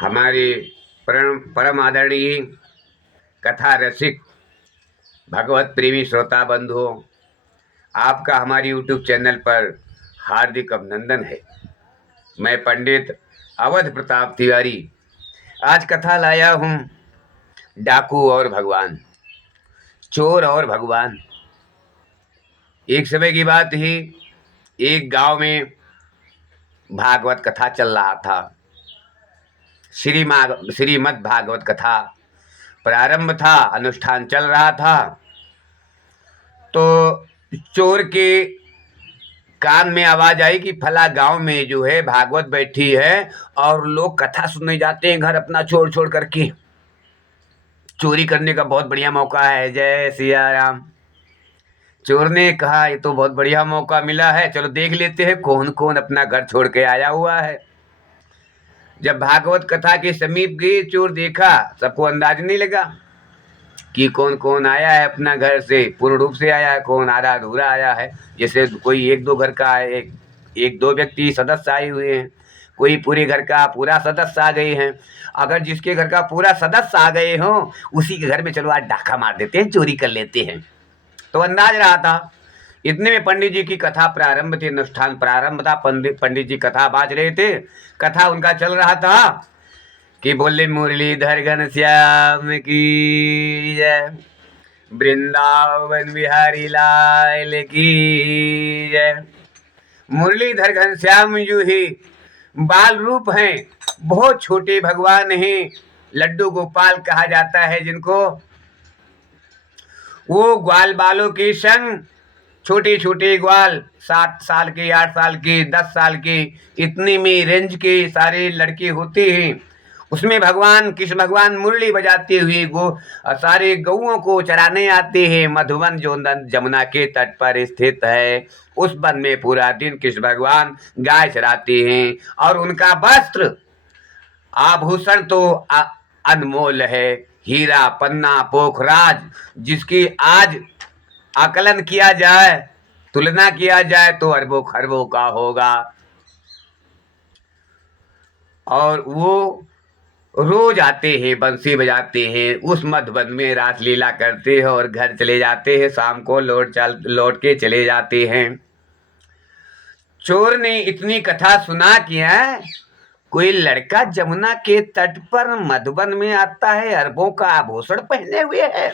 हमारे परम परम आदरणीय कथा रसिक भगवत प्रेमी श्रोता बंधुओं, आपका हमारे यूट्यूब चैनल पर हार्दिक अभिनंदन है। मैं पंडित अवध प्रताप तिवारी आज कथा लाया हूँ डाकू और भगवान, चोर और भगवान। एक समय की बात ही, एक गांव में भागवत कथा चल रहा था। श्रीमद् भागवत कथा प्रारंभ था, अनुष्ठान चल रहा था। तो चोर के कान में आवाज आई कि फला गांव में जो है भागवत बैठी है और लोग कथा सुनने जाते हैं घर अपना छोड़ छोड़ करके। चोरी करने का बहुत बढ़िया मौका है। जय सिया राम। चोर ने कहा ये तो बहुत बढ़िया मौका मिला है, चलो देख लेते हैं कौन कौन अपना घर छोड़ के आया हुआ है। जब भागवत कथा के समीप गए, चोर देखा, सबको अंदाज नहीं लगा कि कौन कौन आया है अपना घर से, पूर्ण रूप से आया है, कौन आधा अधूरा आया है। जैसे कोई एक दो घर का है, एक दो व्यक्ति सदस्य आए हुए हैं, कोई पूरे घर का पूरा सदस्य आ गए हैं। अगर जिसके घर का पूरा सदस्य आ गए हों, उसी के घर में चलो आज डाका मार देते हैं, चोरी कर लेते हैं। तो अंदाज रहा था। इतने में पंडित जी की कथा प्रारंभ थी, अनुष्ठान प्रारंभ था। पंडित जी कथा बाज रहे थे, कथा उनका चल रहा था कि बोले मुरलीधर घनश्याम की जय, वृंदावन बिहारी लाल की जय। मुरलीधर घनश्याम जो ही बाल रूप हैं, बहुत छोटे भगवान हैं, लड्डू गोपाल कहा जाता है जिनको। वो ग्वाल बालों के संग छोटे छोटे ग्वाल 7 साल के, 8 साल के, 10 साल के, इतने में रेंज के सारे लड़के होते हैं। उसमें भगवान कृष्ण भगवान मुरली बजाते हुए सारे गौओं को चराने आते हैं। मधुवन जो जमुना के तट पर स्थित है, उस वन में पूरा दिन कृष्ण भगवान गाय चराते हैं। और उनका वस्त्र आभूषण तो अनमोल है, हीरा पन्ना पोखराज, जिसकी आज आकलन किया जाए, तुलना किया जाए तो अरबों खरबों का होगा। और वो रोज आते हैं, बंसी बजाते हैं, उस मधुवन में रासलीला करते हैं और घर चले जाते हैं। शाम को लौट के चले जाते हैं। चोर ने इतनी कथा सुना किया, कोई लड़का जमुना के तट पर मधुबन में आता है, अरबों का आभूषण पहने हुए है।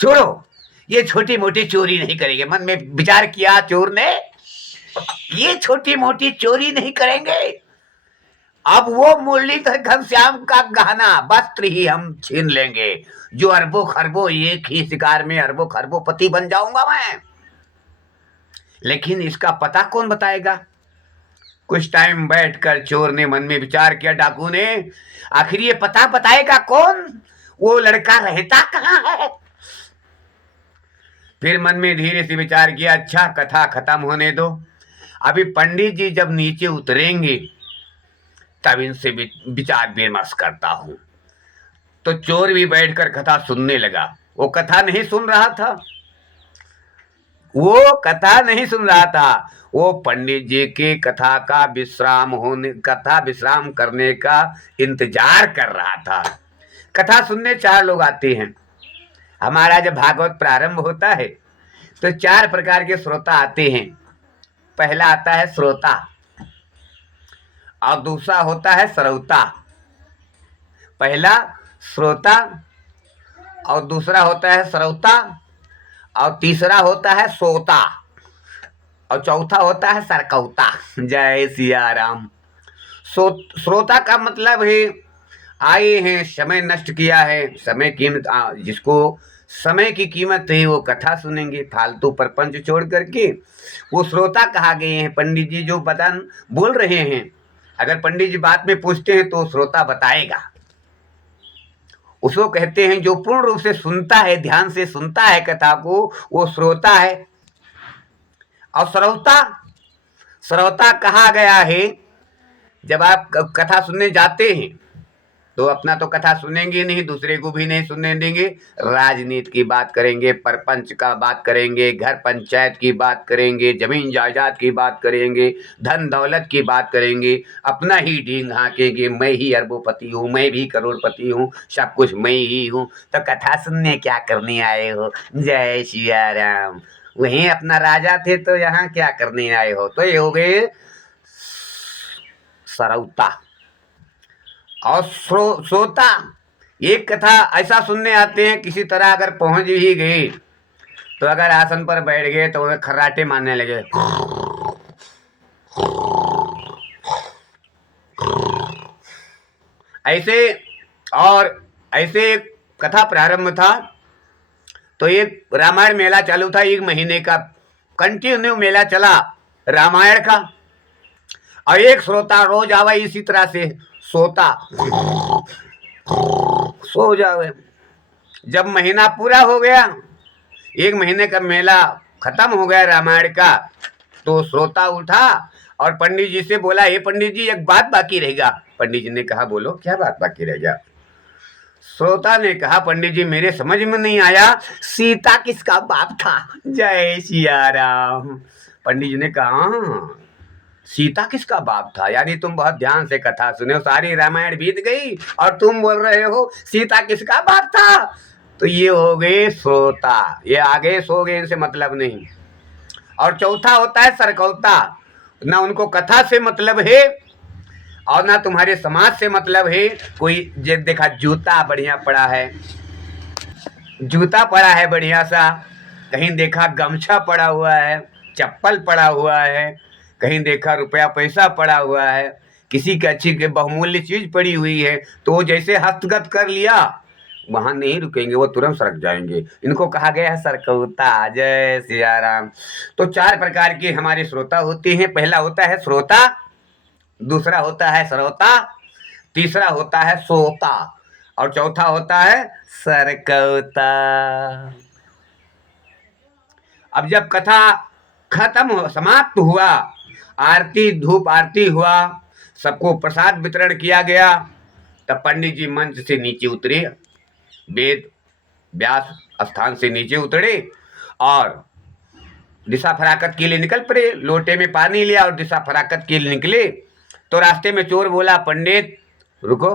छोड़ो, ये छोटी मोटी चोरी नहीं करेंगे। मन में विचार किया चोर ने, ये छोटी मोटी चोरी नहीं करेंगे। अब वो मुरलीधर घनश्याम का गहना वस्त्र ही हम छीन लेंगे, जो अरबों खरबों, एक ही शिकार में अरबों खरबों पति बन जाऊंगा मैं। लेकिन इसका पता कौन बताएगा? कुछ टाइम बैठकर चोर ने मन में विचार किया, डाकू ने, आखिर ये पता बताएगा कौन, वो लड़का रहता कहाँ है? फिर मन में धीरे से विचार किया, अच्छा कथा खत्म होने दो, अभी पंडित जी जब नीचे उतरेंगे तब इनसे विचार विमर्श करता हूं। तो चोर भी बैठकर कथा सुनने लगा। वो कथा नहीं सुन रहा था, वो कथा नहीं सुन रहा था, वो पंडित जी के कथा विश्राम करने का इंतजार कर रहा था। कथा सुनने 4 लोग आते हैं। हमारा जब भागवत प्रारंभ होता है तो 4 प्रकार के श्रोता आते हैं। पहला आता है श्रोता, और दूसरा होता है श्रोता। पहला श्रोता, और दूसरा होता है श्रोता, और तीसरा होता है सोता, और चौथा होता है सरकौता। जय सिया राम। श्रोता का मतलब है आए हैं, समय नष्ट किया है, समय कीमत, जिसको समय की कीमत है वो कथा सुनेंगे, फालतू परपंच छोड़ करके, वो श्रोता कहा गए हैं। पंडित जी जो बतन बोल रहे हैं, अगर पंडित जी बात में पूछते हैं तो श्रोता बताएगा। उसको कहते हैं जो पूर्ण रूप से सुनता है, ध्यान से सुनता है कथा को, वो श्रोता है। और श्रोता, श्रोता कहा गया है जब आप कथा सुनने जाते हैं तो अपना तो कथा सुनेंगे नहीं, दूसरे को भी नहीं सुनने देंगे। राजनीति की बात करेंगे, परपंच का बात करेंगे, घर पंचायत की बात करेंगे, जमीन जायदाद की बात करेंगे, धन दौलत की बात करेंगे, अपना ही ढींग हाँकेंगे, मैं ही अरबोपति हूँ, मैं भी करोड़पति हूँ, सब कुछ मैं ही हूँ। तो कथा सुनने क्या करने आए हो? जय सिया राम। वहीं अपना राजा थे तो यहाँ क्या करने आए हो? तो ये हो गए सरौता और श्रोता। एक कथा ऐसा सुनने आते हैं, किसी तरह अगर पहुंच ही गई तो अगर आसन पर बैठ गए तो उन्हें खर्राटे मारने लगे। ऐसे और ऐसे एक कथा प्रारंभ था। तो एक रामायण मेला चालू था, 1 महीने का कंटिन्यू मेला चला रामायण का। और एक श्रोता रोज आवे इसी तरह से सोता, सो जावे। जब महीना पूरा हो गया, 1 महीने का मेला खत्म हो गया रामायण का, तो श्रोता उठा और पंडित जी से बोला, हे पंडित जी, एक बात बाकी रहेगा। पंडित जी ने कहा, बोलो क्या बात बाकी रह गया? श्रोता ने कहा, पंडित जी मेरे समझ में नहीं आया, सीता किसका बाप था? जय सिया राम। पंडित जी ने कहा, सीता किसका बाप था? यानी तुम बहुत ध्यान से कथा सुने हो, सारी रामायण बीत गई और तुम बोल रहे हो सीता किसका बाप था? तो ये हो गए श्रोता, ये आगे सो गए, इनसे मतलब नहीं। और चौथा होता है सरकौता, ना उनको कथा से मतलब है और ना तुम्हारे समाज से मतलब है। कोई देखा जूता बढ़िया पड़ा है, जूता पड़ा है बढ़िया सा, कहीं देखा गमछा पड़ा हुआ है, चप्पल पड़ा हुआ है, कहीं देखा रुपया पैसा पड़ा हुआ है, किसी की अच्छी के बहुमूल्य चीज पड़ी हुई है, तो जैसे हस्तगत कर लिया, वहां नहीं रुकेंगे, वो तुरंत सरक जाएंगे। इनको कहा गया है सरकौता। जय सिया राम। तो 4 प्रकार के हमारे श्रोता होते हैं। पहला होता है श्रोता, दूसरा होता है श्रोता, तीसरा होता है सोता और चौथा होता है सरकौता। अब जब कथा खत्म समाप्त हुआ, आरती धूप आरती हुआ, सबको प्रसाद वितरण किया गया, तब पंडित जी मंच से नीचे उतरे, वेद व्यास स्थान से नीचे उतरे और दिशा फराकत के लिए निकल पड़े। लोटे में पानी लिया और दिशा फराकत के लिए निकले। तो रास्ते में चोर बोला, पंडित रुको।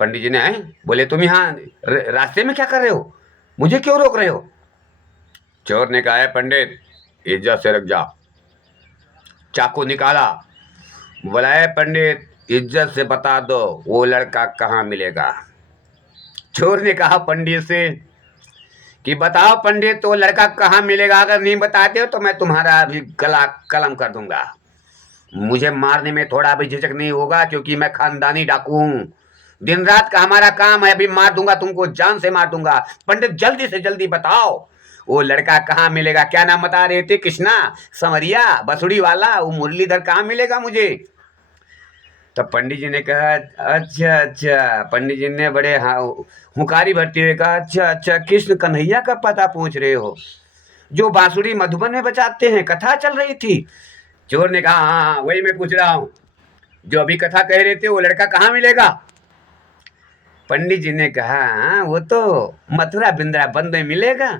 पंडित जी ने आए, बोले तुम यहाँ रास्ते में क्या कर रहे हो, मुझे क्यों रोक रहे हो? चोर ने कहा, है पंडित इज्जत से रख जा। चाकू निकाला, बोला, है पंडित इज्जत से बता दो वो लड़का कहाँ मिलेगा? चोर ने कहा पंडित से कि बताओ पंडित, तो लड़का कहाँ मिलेगा? अगर नहीं बताते हो तो मैं तुम्हारा भी गला कलम कर दूंगा। मुझे मारने में थोड़ा भी झिझक नहीं होगा, क्योंकि मैं खानदानी डाकू हूँ। दिन रात का हमारा काम है, अभी मार दूंगा तुमको, जान से मार दूंगा। पंडित जल्दी से जल्दी बताओ वो लड़का कहाँ मिलेगा? क्या नाम बता रहे थे? कृष्णा, समरिया, बसुड़ी वाला, वो मुरलीधर कहाँ मिलेगा मुझे? तो पंडित जी ने कहा, अच्छा अच्छा। पंडित जी ने बड़े हुंकारी भरते हुए कहा, अच्छा अच्छा, कृष्ण कन्हैया का पता पूछ रहे हो, जो बांसुरी मधुबन में बजाते हैं, कथा चल रही थी? चोर ने कहा, हाँ हाँ वही मैं पूछ रहा हूँ, जो अभी कथा कह रहे थे वो लड़का कहाँ मिलेगा? पंडित जी ने कहा, हाँ वो तो मथुरा वृंदावन में मिलेगा।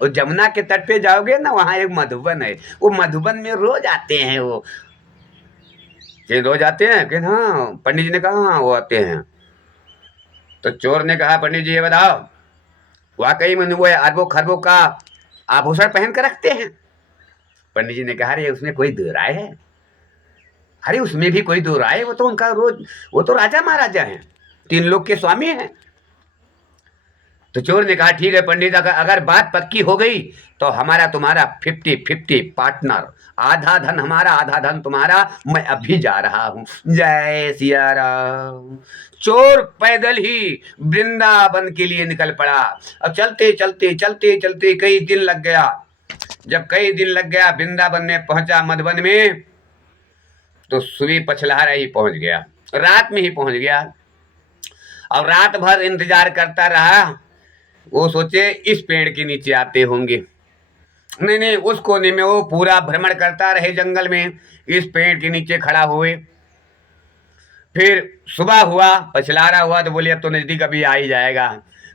वो जमुना के तट पे जाओगे ना, वहाँ एक मधुबन है, वो मधुबन में रोज आते हैं। वो रोज आते हैं कि? हाँ। पंडित जी ने कहा, हाँ वो आते हैं। तो चोर ने कहा, पंडित जी ये बताओ, वाकई में वो अरबों खरबों का आभूषण पहन कर रखते हैं? पंडित जी ने कहा, अरे उसमें कोई दो राय है? अरे उसमें भी कोई दो राय है, वो तो उनका रोज, वो तो राजा महाराजा हैं, 3 लोग के स्वामी हैं। तो चोर ने कहा, ठीक है पंडित, अगर बात पक्की हो गई तो हमारा तुम्हारा 50-50 पार्टनर, आधा धन हमारा आधा धन तुम्हारा। मैं अभी जा रहा हूं। जय सिया राम। चोर पैदल ही वृंदावन के लिए निकल पड़ा। अब चलते चलते चलते चलते कई दिन लग गया। जब कई दिन लग गया, वृंदावन में पहुंचा, मधुबन में, तो सुबह पछलहरा ही पहुंच गया, रात में ही पहुंच गया। और रात भर इंतजार करता रहा। वो सोचे इस पेड़ के नीचे आते होंगे, नहीं नहीं, उस कोने में, वो पूरा भ्रमण करता रहे जंगल में, इस पेड़ के नीचे खड़ा हुए। फिर सुबह हुआ, पछलारा हुआ तो बोले अब तो नजदीक अभी आ ही जाएगा।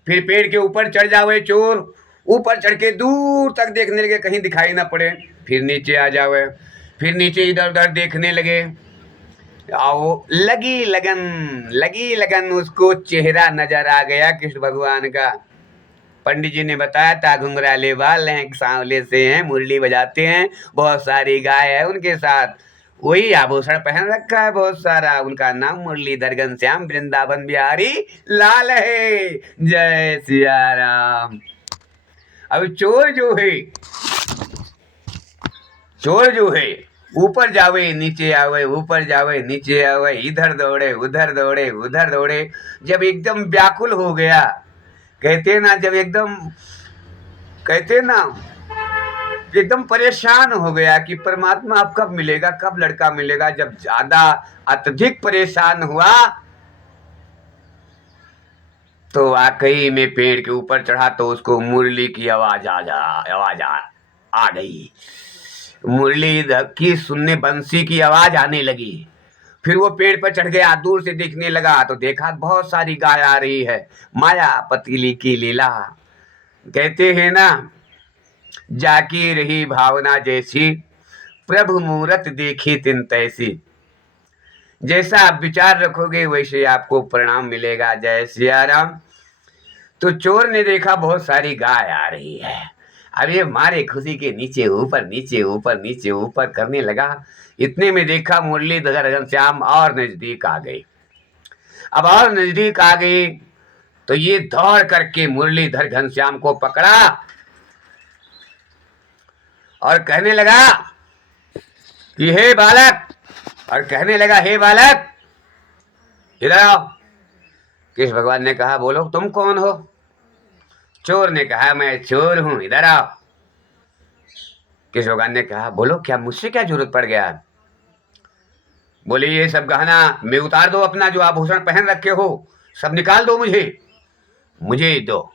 फिर पेड़ के ऊपर चढ़ जावे चोर, ऊपर चढ़ के दूर तक देखने लगे कहीं दिखाई ना पड़े। फिर नीचे आ जावे, फिर नीचे इधर उधर देखने लगे। आओ लगी लगन उसको चेहरा नजर आ गया कृष्ण भगवान का। पंडित जी ने बताया था घुंघराले बाल हैं, सांवले से हैं, मुरली बजाते हैं, बहुत सारी गाय है उनके साथ, वही आभूषण पहन रखा है बहुत सारा, उनका नाम मुरलीधर घनश्याम वृंदावन बिहारी लाल है। जय सिया राम। अब चोर जो है ऊपर जावे नीचे आवे, ऊपर जावे नीचे आवे, इधर दौड़े उधर दौड़े उधर दौड़े। जब एकदम व्याकुल हो गया, कहते ना जब एकदम कहते ना एकदम परेशान हो गया कि परमात्मा अब कब मिलेगा, कब लड़का मिलेगा। जब ज्यादा अत्यधिक परेशान हुआ तो वाकई में पेड़ के ऊपर चढ़ा तो उसको मुरली की आवाज आ गई। मुरली की सुनने बंसी की आवाज आने लगी। फिर वो पेड़ पर चढ़ गया, दूर से देखने लगा तो देखा बहुत सारी गाय आ रही है। माया पतीली की लीला, कहते हैं ना जाकी रही भावना जैसी, प्रभु मूरत देखी तिन तैसी। जैसा आप विचार रखोगे वैसे आपको परिणाम मिलेगा। जय सिया राम। तो चोर ने देखा बहुत सारी गाय आ रही है, अब ये मारे खुशी के नीचे ऊपर नीचे ऊपर नीचे ऊपर करने लगा। इतने में देखा मुरलीधर घनश्याम और नजदीक आ गई। अब और नजदीक आ गई तो ये दौड़ करके मुरलीधर घनश्याम को पकड़ा और कहने लगा कि हे बालक, और कहने लगा हे बालक इधर आओ। कृष्ण भगवान ने कहा बोलो तुम कौन हो। चोर ने कहा मैं चोर हूं, इधर आओ। कृष्ण भगवान ने कहा बोलो क्या मुझसे क्या जरूरत पड़ गया। बोले ये सब गहना मैं उतार दो, अपना जो आभूषण पहन रखे हो सब निकाल दो, मुझे दो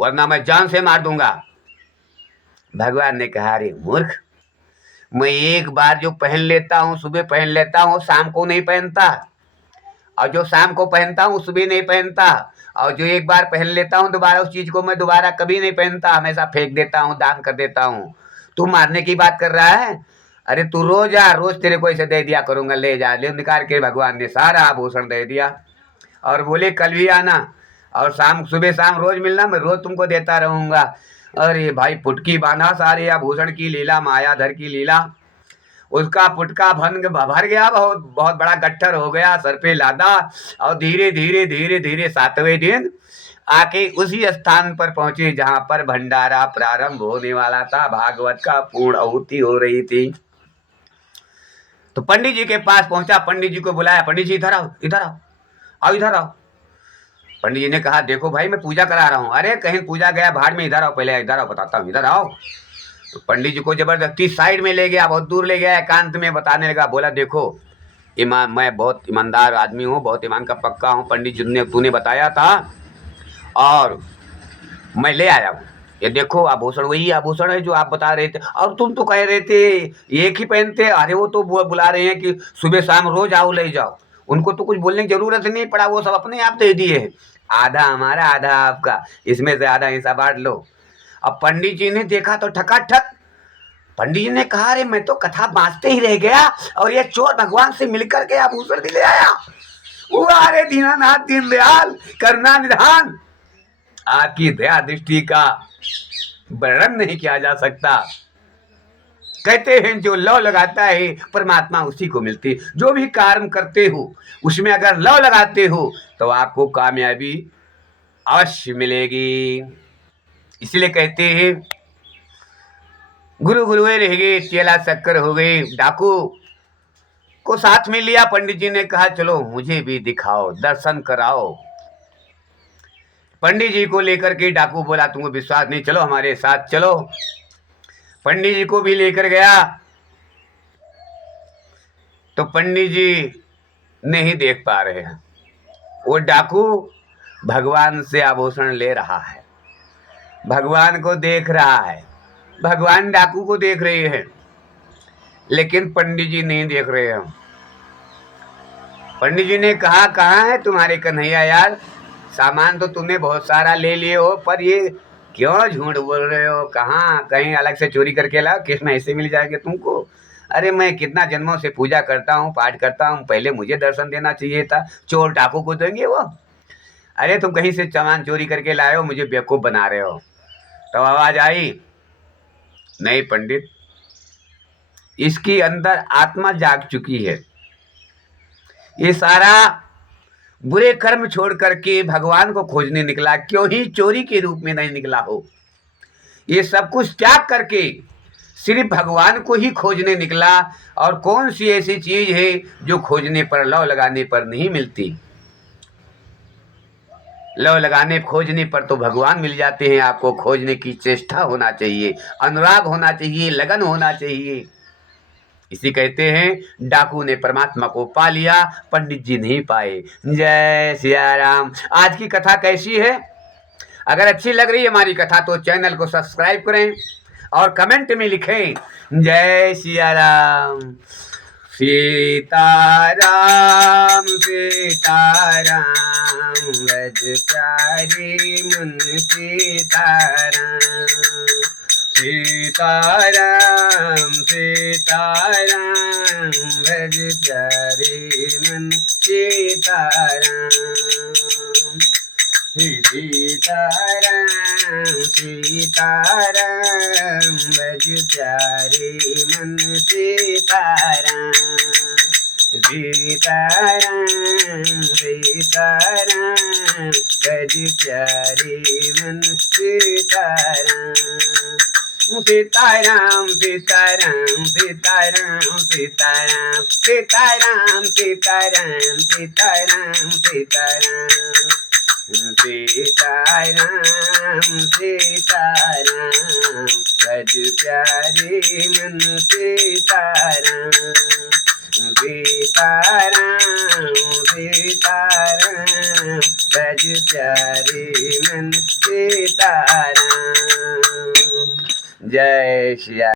वरना मैं जान से मार दूंगा। भगवान ने कहा अरे मूर्ख, मैं एक बार जो पहन लेता हूं सुबह पहन लेता हूं, शाम को नहीं पहनता, और जो शाम को पहनता हूं सुबह नहीं पहनता, और जो एक बार पहन लेता हूं दोबारा उस चीज को मैं दोबारा कभी नहीं पहनता, हमेशा फेंक देता हूं, दान कर देता हूं। तू मारने की बात कर रहा है, अरे तू रोज आ, रोज तेरे को ऐसे दे दिया करूंगा, ले जा। ले निकाल के भगवान ने सारा आभूषण दे दिया और बोले कल भी आना और शाम सुबह शाम रोज मिलना, मैं रोज तुमको देता रहूंगा। अरे भाई पुटकी बांधा सारे आभूषण की लीला, मायाधर की लीला। उसका पुटका भंग भर गया, बहुत बहुत बड़ा गट्ठर हो गया, सर पे लादा, और धीरे धीरे धीरे धीरे 7वें दिन आके उसी स्थान पर पहुंचे जहां पर भंडारा प्रारंभ होने वाला था, भागवत का पूर्ण आहुति हो रही थी। तो पंडित जी के पास पहुंचा, पंडित जी को बुलाया, पंडित जी इधर आओ इधर आओ आओ इधर आओ। पंडित जी ने कहा देखो भाई मैं पूजा करा रहा हूँ। अरे कहीं पूजा गया भाड़ में, इधर आओ पहले, इधर आओ बताता हूँ, इधर आओ। तो पंडित जी को जबरदस्ती साइड में ले गया, बहुत दूर ले गया, एकांत में बताने लगा। बोला देखो ईमान, मैं बहुत ईमानदार आदमी हूँ, बहुत ईमान का पक्का हूँ, पंडित जी ने तूने बताया था और मैं ले आया हूँ। ये देखो आभूषण वही आभूषण है जो आप बता रहे थे, और तुम तो कह रहे थे एक ही पहनते। अरे वो तो बुला रहे हैं कि सुबह शाम रोज आओ ले जाओ, उनको तो कुछ बोलने की जरूरत नहीं पड़ा, वो सब अपने आप दे दिए हैं। आधा हमारा आधा आपका, इसमें से आधा हिस्सा बांट लो। अब पंडित जी ने देखा तो ठकाठक, पंडित जी ने कहा अरे मैं तो कथा बांचते ही रह गया और ये चोर भगवान से मिलकर के आभूषण भी ले आया। अरे दीनानाथ दीनदयाल करना निधान, आपकी दया दृष्टि का वर्णन नहीं किया जा सकता। कहते हैं जो लौ लगाता है परमात्मा उसी को मिलती। जो भी कर्म करते हो उसमें अगर लौ लगाते हो तो आपको कामयाबी अवश्य मिलेगी। इसलिए कहते हैं गुरु गुरुए रह गए चेला शक्कर हो गए। डाकू को साथ में लिया, पंडित जी ने कहा चलो मुझे भी दिखाओ, दर्शन कराओ। पंडित जी को लेकर के डाकू बोला तुमको विश्वास नहीं, चलो हमारे साथ चलो। पंडित जी को भी लेकर गया तो पंडित जी नहीं देख पा रहे हैं, वो डाकू भगवान से आभूषण ले रहा है, भगवान को देख रहा है, भगवान डाकू को देख रहे हैं, लेकिन पंडित जी नहीं देख रहे हैं। पंडित जी ने कहा, कहाँ है तुम्हारे कन्हैया यार, सामान तो तुमने बहुत सारा ले लिए हो, पर ये क्यों झूठ बोल रहे हो, कहाँ कहीं अलग से चोरी करके लाओ, कृष्ण ऐसे मिल जाएंगे तुमको। अरे मैं कितना जन्मों से पूजा करता हूँ, पाठ करता हूँ, पहले मुझे दर्शन देना चाहिए था, चोर डाकू को देंगे वो। अरे तुम कहीं से सामान चोरी करके लाए हो, मुझे बेवकूफ बना रहे हो। तो आवाज आई, नहीं पंडित, इसकी अंदर आत्मा जाग चुकी है, ये सारा बुरे कर्म छोड़ करके भगवान को खोजने निकला, क्यों ही चोरी के रूप में नहीं निकला हो। ये सब कुछ त्याग करके सिर्फ भगवान को ही खोजने निकला। और कौन सी ऐसी चीज है जो खोजने पर, लौ लगाने पर नहीं मिलती। लौ लगाने खोजने पर तो भगवान मिल जाते हैं। आपको खोजने की चेष्टा होना चाहिए, अनुराग होना चाहिए, लगन होना चाहिए। इसी कहते हैं डाकू ने परमात्मा को पा लिया, पंडित जी नहीं पाए। जय सिया राम। आज की कथा कैसी है? अगर अच्छी लग रही है हमारी कथा तो चैनल को सब्सक्राइब करें और कमेंट में लिखें जय सिया राम। सीताराम सीताराम व्रज प्यारी मन सीताराम। सीताराम सीताराम व्रज प्यारी मन सीताराम। सीताराम सीताराम व्रज प्यारे मन सीताराम। सीताराम सीताराम व्रज प्यारे मन सीताराम। सीताराम सीताराम सीताराम सीताराम सीताराम सीताराम सीताराम सीताराम। सीताराम सीताराम व्रज प्यारे मन सीताराम। सीताराम सीताराम व्रज प्यारे मन सीताराम। जय श्री